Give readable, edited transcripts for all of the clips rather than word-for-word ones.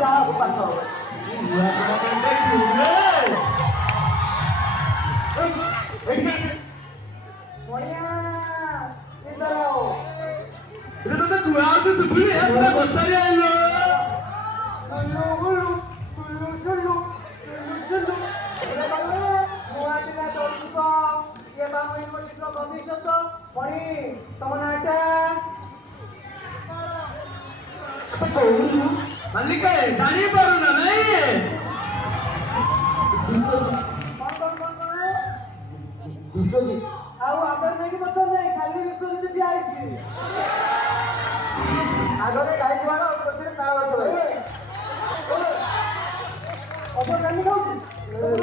ଯାହା ହବ ପାଠ ହବ। ବଢିଆ ସୁନ୍ଦର এটা তো কুয়াতে সুবুলি এটা বসারি আইলো ସୁଲୁ ସୁଲୁ ସୁଲୁ ସୁଲୁ ସୁଲୁ ନୂଆ ପିଲା ଦୌଡ଼ିବ ଇଏ ବାମୁଣୀ ମନ୍ଦିର ଭବିଷ୍ୟତ ମଣି ତମ ନାଁଟା କହୁନୁ మల్లిక জানি পারু না নাই ବିଶ୍ୱଜିତ ଆଉ ଆଗରେ ନେଇକି ମତ ନାହିଁ ଖାଲି ବିଶ୍ୱଜିତ ଠିଆ ହେଇଛି ଆଗରେ ଗାଈ ଗୁହାଳ ପଛରେ ତାଳ ଗଛ ଭାଇ ଅପର କାଲି ଖାଉଛି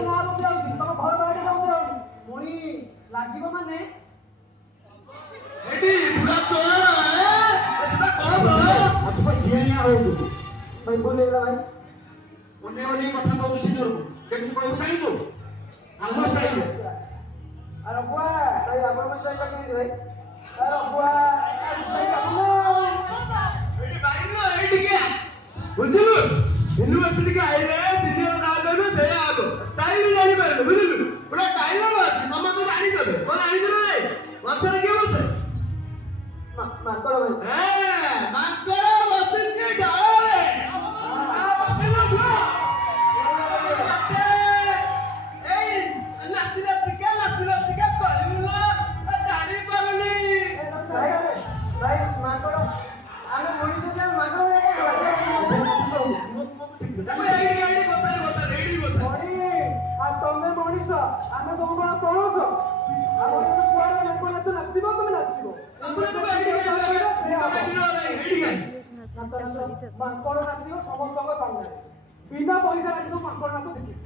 ମା ବସି ଯାଉଛି ତମ ଘର ବାହାରେ ଯାଉଛି ପୁଣି ଲାଗିବ ମାନେ ଏଠି ପୁରା ଚୋର ସେଟା କଣ ଆଚ୍ଛା ଝିଆଣିଆ ହଉଛୁ ଭାଇ ଭୁଲ ହେଇଗଲା ଭାଇ ମନେ ମନେ କଥା କହୁଛୁ ସିନିୟରକୁ କେମିତି କହିବୁ ଜାଣିଛୁ ଆମ ଷ୍ଟାଇଲ ଆରେ ବୁଆ ଭାଇ ଆପଣଙ୍କ ଷ୍ଟାଇଲ କେମିତି ଭାଇ ଆରେ ବୁଆ ଏଠି ବାଇନ ଏଠି କିଆ ବୁଝିଲୁ ୟୁନିଭର୍ସିଟି କେ ଆଇଲେ ସିନିୟର ନାଁ ଦେବେ ସେଇଆ ହବ ଷ୍ଟାଇଲ ଜାଣିପାରିଲୁ ବୁଝିଲୁ ପୁରା ଡାଇଲଗ ଅଛି ସମସ୍ତେ ଜାଣିଦେବେ କଣ ଜାଣିଦେବେ ନାଇଁ ପଛରେ କିଏ ବସେ ମାଙ୍କଡ଼ ଭାଇ ମାଙ୍କଡ଼ ବସିଛି ଡାଳରେ ବସିଲ ଛୁଆ ଏଇ ନାଚି ନାଚିକା କରିବୁ ନା ଜାଣିପାରୁନି ଭାଇ ମାଙ୍କଡ଼ ଆମେ ମଣିଷ ଯେ ମାଙ୍କଡ଼ ଆଉ ତମେ ମଣିଷ ଆମେ ସବୁ କଣ ପଣସ ଆମର କୁଆଡ଼େ ଲୋକ ନାଚ ନାଚିବ ତମେ ନାଚିବ ମାଙ୍କଡ଼ ନାଚିବ ସମସ୍ତଙ୍କ ସାମ୍ନାରେ ବିନା ପଇସା ନାଚି ସବୁ ମାଙ୍କଡ଼ ନାଚ ଦେଖିବ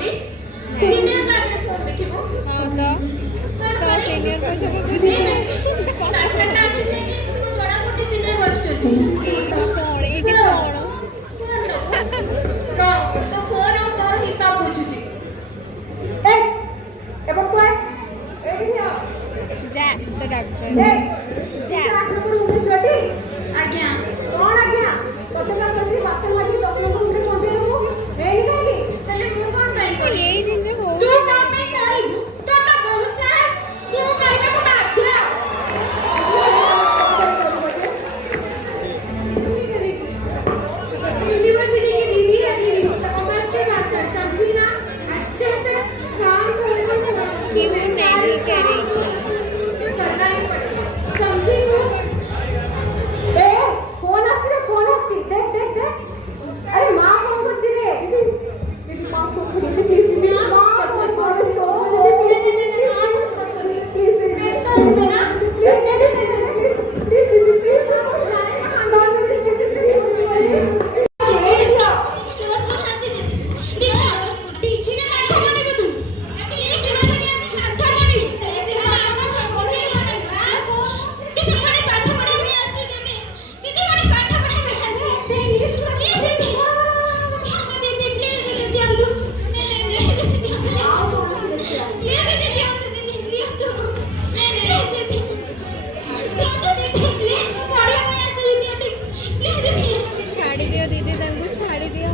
ବୋଲି ସିନିୟର କ୍ଲାସରେ ଫୋନ ଦେଖିବୁ ହଁ ତ ସିନିୟର ପଇସା ପକଉଛି ଚାରିଟା ଆକ୍ଟିଭିଟି ତୁମକୁ ଜଣା ପଡୁଛି ସିନିୟର ବସିଛନ୍ତି ଏଇଠି କଣ ତ ଫୋନ ଆଉ ତୋର ହିସାବ ବୁଝୁଛି এবার কয় এই নিয়া ଯା ତ ଡାକୁଛନ୍ତି এই ଯା 8 নম্বর 19 টি ଆଜ୍ଞା কোন আজ্ঞা তোতে না কইছি বাসন মাজি 10 নম্বর উঠে পৌঁছে দেবো এই নি কাহি ତାହେଲେ ମୁଁ କଣ ପାଇଁ କରିବି ଏଇ ଜିନିଷ ତୁ ହଉଛି କଣ ପାଇଁ କରିବୁ ତୋର ତ ବହୁତ ସାହସ ମୁଁ କରିବାକୁ ବାଧ୍ୟ यूनिवर्सिटी की दीदी है दीदी समझ के बात कर समझी ना अच्छे से काम करने से क्यों नहीं करेगी करना ही पड़ेगा समझी तू এ ফোন আসছে দেখ দেখ দেখ আরে মা ফোন করছে রে दीदी मां फोन कर दीदी प्लीज दीदी মা ফোন করছে তো দीदी प्लीज दीदी प्लीज दीदी प्लीज दीदी प्लीज नोट्स को सांची दीदी दीक्षा टीची ने पाठ करने को तू प्लीज दीदी पाठ करनी दीदी आमा को छोड़े दीदी बड़े पाठ पढ़े भी आसी दीदी दीदी बड़े पाठ पढ़े भी आसी प्लीज दीदी दीदी प्लीज दीदी ध्यान दो दीदी आओ बोलो प्लीज दीदी ध्यान दो दीदी प्लीज दो नहीं दीदी ध्यान दो दीदी प्लीज मैं पढ़े भी आसी दीदी प्लीज दीदी ଛାଡ଼ି ଦିଅ ଦିଦି ତାଙ୍କୁ ଛାଡ଼ି ଦିଅ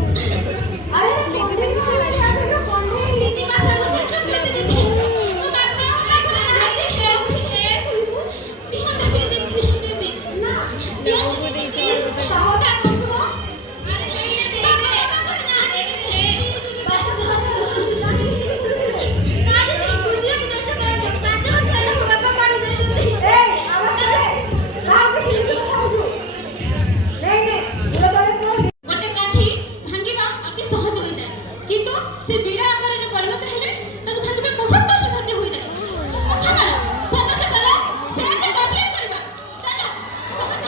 अरे दीदी दीदी छोड़ी आप तो फोन में दीदी पापा को सच में दीदी वो पापा का घर ना देखे दियो तो दीदी दीदी ना दियो तो दीदी पापा को अरे नहीं ना दीदी पापा ना दीदी ना दीदी बुझियो कि देखो करे 5 मिनट पहले वो पापा पड़ गए दीदी ए आवाज दे रात में दीदी को खाऊछु नहीं नहीं बोलो करे कोई गोटे काठी भांगिबा अति सहज होइता किंतु से बीड़ा आकाରରେ ପରିଣତ ହେଲେ ତାକୁ ଭାଙ୍ଗିବା ବହୁତ କଷ୍ଟସାଧ୍ୟ ହୋଇଥାଏ ଚାଲ ସମସ୍ତେ ଚାଲ ସେ କମ୍ପ୍ଲେନ୍ କରିବା ଚାଲ ସମସ୍ତେ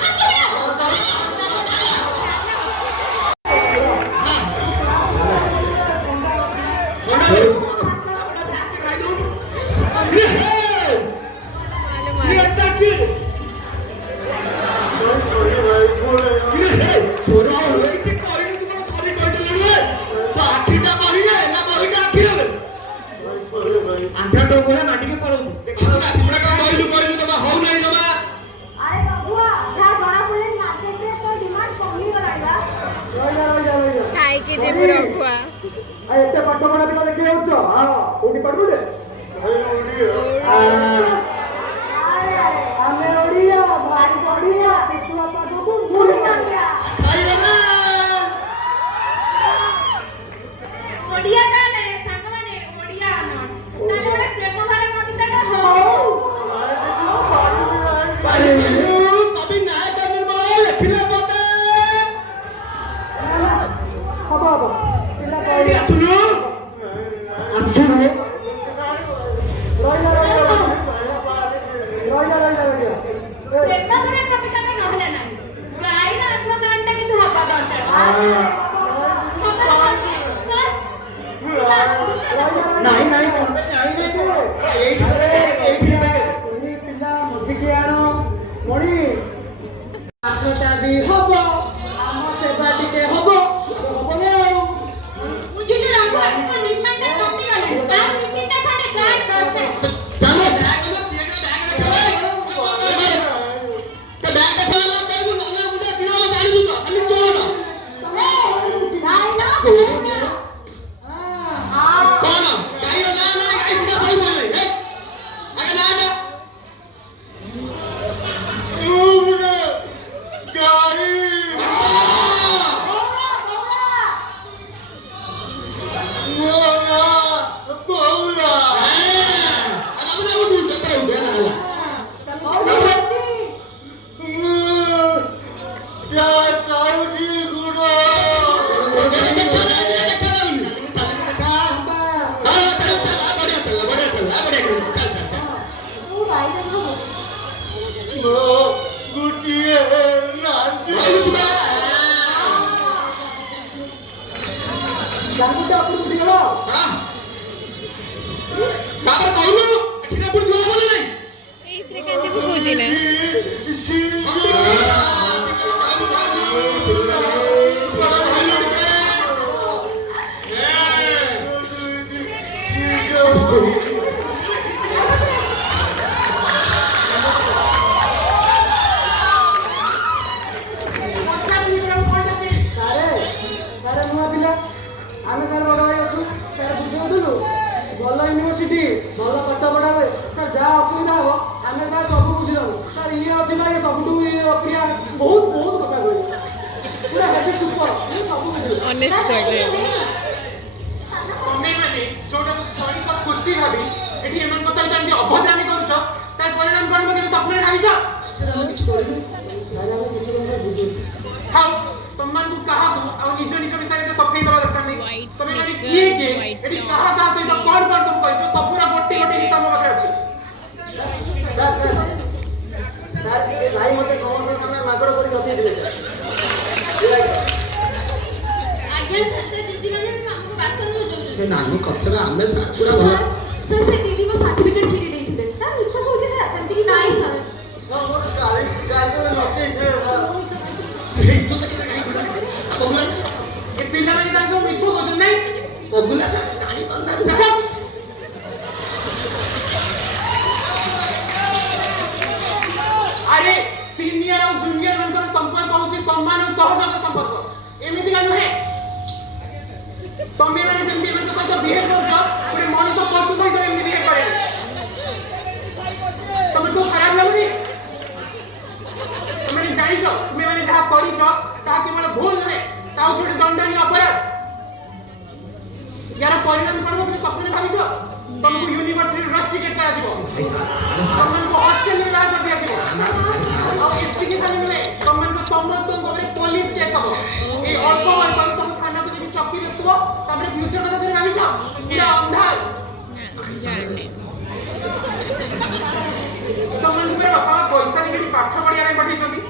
अरे बाबुआ जा बड़ा बोले मार्केट रे तो डिमांड कमी गलाई बा रोई ଖାଇକି ଯିବୁ ରଘୁଆ आ एते पाठ पढ़ा पिला देखि होछ हां ओडी पढ़बु दे अरे हमें ओडिया भाई बढ़िया तू आपा को मुड़ी काटिया ओडिया ताले सांगमाने ओडिया नोट्स ताले बडे प्रेम वाला कविताटा हो कभी नाय करने वाला लिखना पड़ता हबा हबा पिला कहली सुनो सुनो रोई प्रेम वाला कविताटा नहले नाही गायना आत्मकांडा कि तू हबा दंतर नहीं नहीं कोनी पिला मुझिके आनो मणि आत्मटा भी हबो आम सेवा टिके हबो हबो ने मुझे रंग को निम्मटा कमी गले आ निम्मटा खाने गाय करते चलो बैग में सीट में बैग रखो तो बैग का साला कहीं भी ना मुझे बिना गाड़ी दूँ खाली चलो गायना कौन गाड़ी ना ना गाड़ी सीधा सही बोल रही है अगर ना ना गाड़ी बोला अगर मैं वो दूर करता हूँ क्या ना क्या करूँ जी गुरु jangan tak perlu dia lah Ah, କିଛି ନାହିଁ ସାରେ ନୂଆ ପିଲା ଆମେ ସାର୍ ବଡ଼ ଭାଇ ଅଛୁ ସାର୍ ବୁଝାଉଥିଲୁ ଭଲ ୟୁନିଭର୍ସିଟି ଭଲ ପାଠ ପଢ଼ା ହୁଏ ସାର୍ ଯାହା ଅସୁବିଧା ହବ ଆମେ ସାର୍ ସବୁ ବୁଝିଦେବୁ ସାର୍ ଇଏ ଅଛି ନା ଇଏ ସବୁଠୁ ପ୍ରିୟା ବହୁତ ବହୁତ କଥା କହିବେ ପୁରା ହେଭି ସୁପର ସବୁ ବୁଝିବୁ ଅନେଷ୍ଟ କହିଲେ ତମେମାନେ ଯୋଉଟାକୁ କ୍ଷଣିକ ଖୁସି ଭାବି ଏଠି ଏମାନଙ୍କ ସହିତ ଏମିତି ଅଭଦ୍ରାମି କରୁଛ ତାର ପରିଣାମ କଣ ମୁଁ କେବେ ସ୍ୱପ୍ନରେ ଭାବିଛ? ସାର୍ ଆମେ କିଛି କରିବୁ ସାର୍ ଆମେ କିଛି କଥା ବୁଝିବୁ ଖାଉ ତମମାନଙ୍କୁ କାହାକୁ ଆଉ ନିଜ ନିଜ ବିଷୟରେ ଏତେ ସଫେଇ ଦେବା ଦରକାର ନାହିଁ White ତମେ ମାନେ sneakers, କିଏ କିଏ white ଏଠି top. କାହା କାହା ସହିତ କଣ କଣ ସବୁ କହିଛ ସବୁର ଗୋଟେ ଗୋଟେ ଗୀତ ମୋ ପାଖରେ ଅଛି ସାର୍ ଏ ଭାଇ ମୋତେ ସମସ୍ତଙ୍କ ସାମ୍ନାରେ ମାଗଡ଼ କରି ରଖେଇଦେବେ ସାର୍ ଆଜ୍ଞା ସାର୍ ସେ ଦିଦିମାନେ ଆମକୁ ବାସନ ବୁଝଉଛନ୍ତି ସେ ନାନୀ କଥାରେ ଆମେ ପୁରା ଭଲ ସାର୍ ସାର୍ ସେ ଦିଦି ମୋ ସାର୍ଟିଫିକେଟ ଛିଡ଼ି ଦେଇଥିଲେ ସାର୍ ମିଛ କହୁଛି ସାର୍ ସେମିତି କିଛି ନାହିଁ ସାର୍ ଏ ପିଲାମାନେ ତାଙ୍କ ସବୁ ମିଛ କହୁଛନ୍ତି ନାଇଁ ପଗୁଲା ସାର୍ ଜାଣି ପାରୁନାହାନ୍ତି ସାର୍ ଚୁପ୍। ଆରେ ସିନିୟର ଆଉ ଜୁନିୟର ମାନଙ୍କର ସମ୍ପର୍କ ହଉଛି ସମ୍ମାନ ଓ ସହଯୋଗ ସମ୍ପର୍କ ଏମିତିକା ନୁହେଁ ତମେ ମାନେ ଯେମିତି ଏମାନଙ୍କ ସହିତ ବିହେଭ କରୁଛ ଗୋଟେ ମଣିଷ ପଶୁ ସହିତ ଏମିତି ବିହେଭ କରେ ତମକୁ ଖରାପ ଲାଗୁନି ତମେ ଜାଣିଛ ତୁମେ ମାନେ ଯାହା କରିଛ ତାହା କେବଳ ଭୁଲ ନୁହେଁ ତା ହଉଛି ଗୋଟେ ଦଣ୍ଡନୀୟ ଅପରାଧ यार परिणाम कौन तुम सपने भाविछ तुमको यूनिवर्सिटी रस्टिकेट कराଯିବ तुमको हॉस्टल में बाहर कर दिया और एसपी खाली नुहे तुमको समस्त ऊपर पुलिस केस हबो ए अल्प वर्ष तुम थाना को जदी चक्की रखबो तापर फ्यूचर କଥା तुम भाविछ पूरा अंधार ଜାଣିନି तुमको मेरे बापा पैसा देके पाठ पढ़िया रे पठेइछथि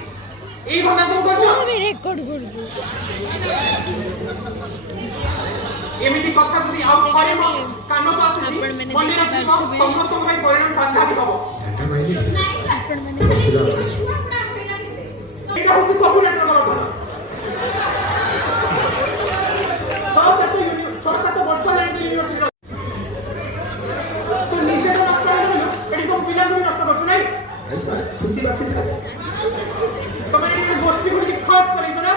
एई धंदा सब करछ আমি রেকর্ড করছি एमिति कथा जदी आउ करे म कानो को आसी मने रखिबो समस्त भाई परिणाम सांघातिक हबो ନାଇଁ ସାର୍ ଆପଣମାନେ এটা হচ্ছে কপি লেটার করা ধরা ছটা তো বর্তমানে ইউনিভার্সিটি তো নিচে তো নষ্ট হয়ে গেল এটি সব পিলা তুমি নষ্ট করছো নাই খুশি বাসি তোমার এটি গোষ্ঠী গুলি খাস চলেছো না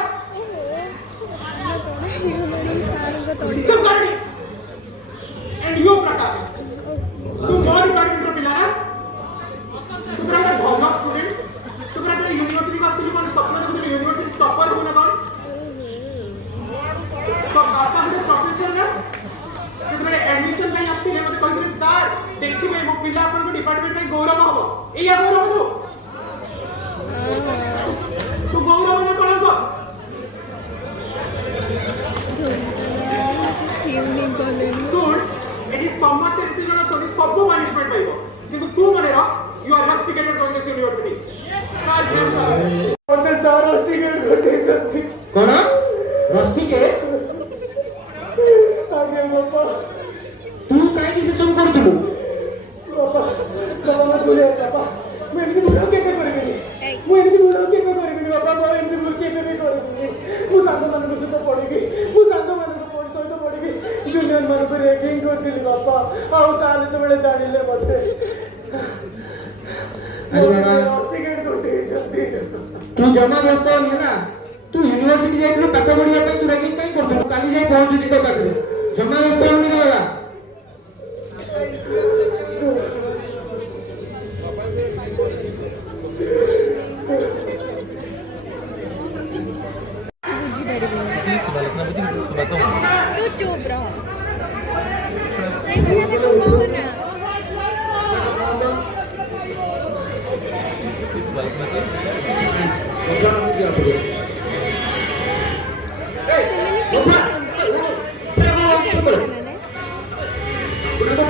চুপ করনি এন্ড ইউ প্রকাশ तू मो डिपार्टमेंट रो पिला ना तू पूरा एक भलो स्टूडेंट तू पूरा जो यूनिवर्सिटी बात तू कोन सपना देखु यूनिवर्सिटी टॉपर हो ना कोन तो बापा के प्रोफेसर ना जेतबे एडमिशन नहीं आस्ती ले मते कहि दिले सर देखिबे मो पिला अपन को डिपार्टमेंट में गौरव हबो एया गौरव तू गौरव ना कोन को सुन एटी समस्त एती जण छोटी सब पनिशमेंट पाइबो किंतु तू मने रा you are rusticated from this university कार गेम चला ମୋତେ ସାର୍ ରଷ୍ଟିକେଟ୍ କରିଦେଇଛନ୍ତି କଣ ରଷ୍ଟିକେଟ୍ ଆଜ୍ଞା ବାପା ତୁ କାହିଁକି ସେ ସବୁ କରୁଥିଲୁ ବାପା ବାପା ମୋତେ ଭୁଲ ବାପା ମୁଁ ଏମିତି ଭୁଲ ଆଉ କେବେ କରିବିନି ମୁଁ ଏମିତି ଭୁଲ ଆଉ କେବେ କରିବିନି ବାପା ମୁଁ ଏମିତି ଭୁଲ କେବେ ବି କରିବିନି ମୁଁ ସାଙ୍ଗମାନଙ୍କ ସହିତ ପଢ଼ିକି ମୁଁ ସାଙ୍ଗମାନଙ୍କ ସହିତ ପଢ଼ିକି ଜୁନିୟର ମାନଙ୍କୁ ରେଗିଂ କରିଥିଲି ବାପା ଆଉ ସାର୍ ଯେତେବେଳେ ଜାଣିଲେ ମୋତେ ରଷ୍ଟିକେଟ୍ କରିଦେଇଛନ୍ତି ତୁ ଜମା ବ୍ୟସ୍ତ ହନି ହେଲା ତୁ ୟୁନିଭର୍ସିଟି ଯାଇଥିଲୁ ପାଠ ପଢିବା ପାଇଁ ତୁ ରେଗିଂ କାଇଁ କରୁଥିଲୁ କାଲି ଯାଇ ପହଞ୍ଚୁଛି ତୋ ପାଖରେ ଜମା ବ୍ୟସ୍ତ ହନି ବାବା ବୁଝିପାରିବୁନି ତୁ ଚୁପ୍ ରହ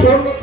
ଫୋନ